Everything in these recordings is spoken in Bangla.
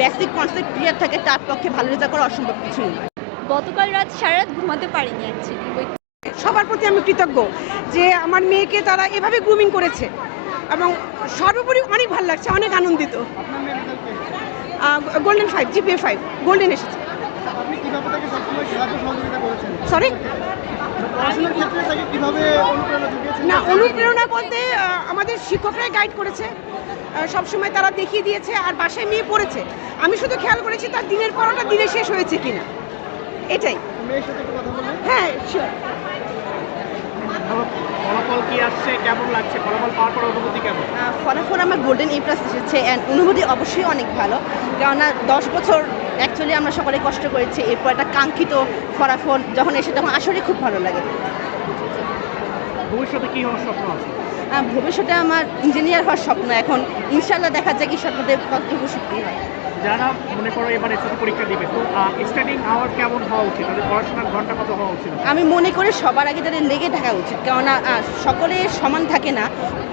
বেসিক কনসেপ্ট ক্লিয়ার থাকে তার পক্ষে ভালো রেজাল্ট করা অসম্ভব কিছুই নয়। গতকাল রাত সারা রাত ঘুমাতে পারিনি অ্যাকচুয়ালি। সবার প্রতি আমি কৃতজ্ঞ যে আমার মেয়েকে তারা এভাবে গ্রুমিং করেছে এবং সর্বোপরি অনেক ভালো লাগছে, অনেক আনন্দিত। গোল্ডেন 5, GPA 5 গোল্ডেন এসেছে। সরি, না অনুপ্রেরণা বলতে আমাদের শিক্ষকরাই গাইড করেছে, সবসময় তারা দেখিয়ে দিয়েছে, আর বাসায় মেয়ে পড়েছে। আমি শুধু খেয়াল করেছি তার দিনের পড়াটা দিনে শেষ হয়েছে কিনা, এটাই। হ্যাঁ, শিওর। ফলাফল কি আসছে, কেমন লাগছে? ফলাফল পাওয়ার পর অনুভূতি কেমন? ফলাফল আমার গোল্ডেন A+ এসেছে অ্যান্ড অনুভূতি অবশ্যই অনেক ভালো, কেননা 10 বছর অ্যাকচুয়ালি আমরা সকলে কষ্ট করেছি, এরপর একটা কাঙ্ক্ষিত ফলাফল যখন এসে তখন আসলে খুব ভালো লাগে। ভবিষ্যতে কি হওয়ার স্বপ্ন আছে? ভবিষ্যতে আমার ইঞ্জিনিয়ার হওয়ার স্বপ্ন, এখন ইনশাল্লাহ দেখা যায় কি স্বপ্নদের কতটুকু সত্যি হয়। যারা মনে করো এবার এসএসসি পরীক্ষা দিবে, তো স্টাডিং আওয়ার কেমন হওয়া উচিত? তাদের পড়াশোনার ঘন্টা কত হওয়া উচিত? আমি মনে করি সবার আগে তাদের লেগে থাকা উচিত, কেননা সকলে সমান থাকে না।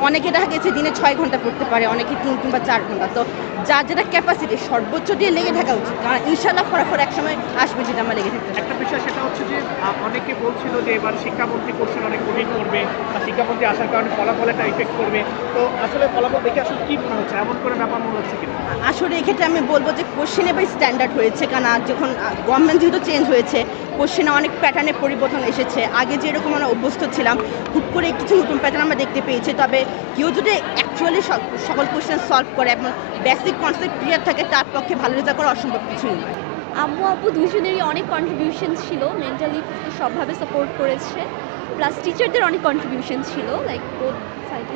অনেকে দেখা গেছে দিনে 6 ঘন্টা পড়তে পারে, অনেকে 3 কিংবা 4 ঘন্টা। তো যার যেটা ক্যাপাসিটি সর্বোচ্চ দিয়ে লেগে থাকা উচিত, কারণ ইনশাল্লাহ ফলাফল একসময় আসবে যেটা আমার লেগে থাকতে। একটা বিষয় সেটা হচ্ছে যে অনেকে বলছিল যে এবার শিক্ষামন্ত্রী কোশ্চেন অনেক কঠিন করবে, বা শিক্ষামন্ত্রী আসার কারণে ফলাফল একটা ইফেক্ট করবে। তো আসলে ফলাফল দেখে আসলে কি মনে হচ্ছে, এমন করে ব্যাপার মনে হচ্ছে কিনা? আসলে এক্ষেত্রে আমি বলবো যে কোশ্চেনে বা স্ট্যান্ডার্ড হয়েছে, কারণ যখন গভর্নমেন্ট যেহেতু চেঞ্জ হয়েছে, কোশ্চেনে অনেক প্যাটার্নে পরিবর্তন এসেছে। আগে যেরকম আমরা অভ্যস্ত ছিলাম, হুট করে কিছু নতুন প্যাটার্ন আমরা দেখতে পেয়েছি। তবে কেউ যদি অ্যাকচুয়ালি সকল কোশ্চেন সলভ করে এবং বেসিক কনসেপ্ট ক্লিয়ার থাকে তার পক্ষে ভালো রেজাল্ট করা অসম্ভব কিছুই নয়। আম্মু আব্বু দুজনেরই অনেক কন্ট্রিবিউশন ছিল, মেন্টালি সবভাবে সাপোর্ট করেছে, প্লাস টিচারদের অনেক কন্ট্রিবিউশন ছিল, লাইক বোথ সাইডে।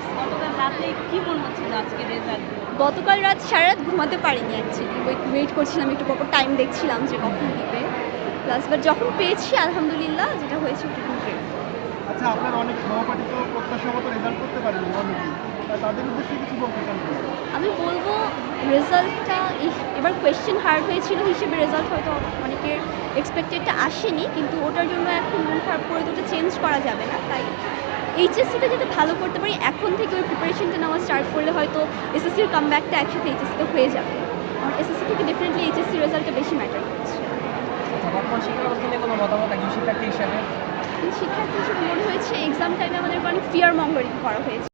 কি মনে হচ্ছিল আজকে রেজাল্ট? গতকাল রাত সারা রাত ঘুমাতে পারিনি অ্যাকচুয়ালি, ওয়েট করছিলাম, একটু পর টাইম দেখছিলাম যে কখন দিবে, প্লাস বাট যখন পেয়েছি আলহামদুলিল্লাহ যেটা হয়েছে একটু গ্রেট। আচ্ছা, আপনার অনেক সহপাঠী তো প্রত্যাশা মতো রেজাল্ট করতে পারেন অনেকেই, তাদের উদ্দেশ্যে কিছু বলতে চান? আমি বলবো রেজাল্টটা এবার কোয়েশ্চেন হার্ড হয়েছিল হিসেবে রেজাল্ট হয়তো অনেকের এক্সপেক্টেডটা আসেনি, কিন্তু ওটার জন্য এখন মন খারাপ করে তো ওটা চেঞ্জ করা যাবে না। তাই এইচএসসিতে যাতে ভালো করতে পারি এখন থেকে ওই প্রিপারেশনটা নেওয়া স্টার্ট করলে হয়তো এসএসসির কামব্যাকটা একসাথে এইচএসসিতে হয়ে যাবে। আর এসএসসি থেকে ডেফিনেটলি এইচএসসি রেজাল্টটা বেশি ম্যাটার করছে। বর্তমান শিক্ষা ব্যবস্থা নিয়ে কোনো মতামত একজন শিক্ষার্থী হিসাবে? শিক্ষার্থী হিসেবে মনে হয়েছে এক্সাম টাইমে আমাদের অনেক ফিয়ার মঙ্গারিং করা হয়েছে।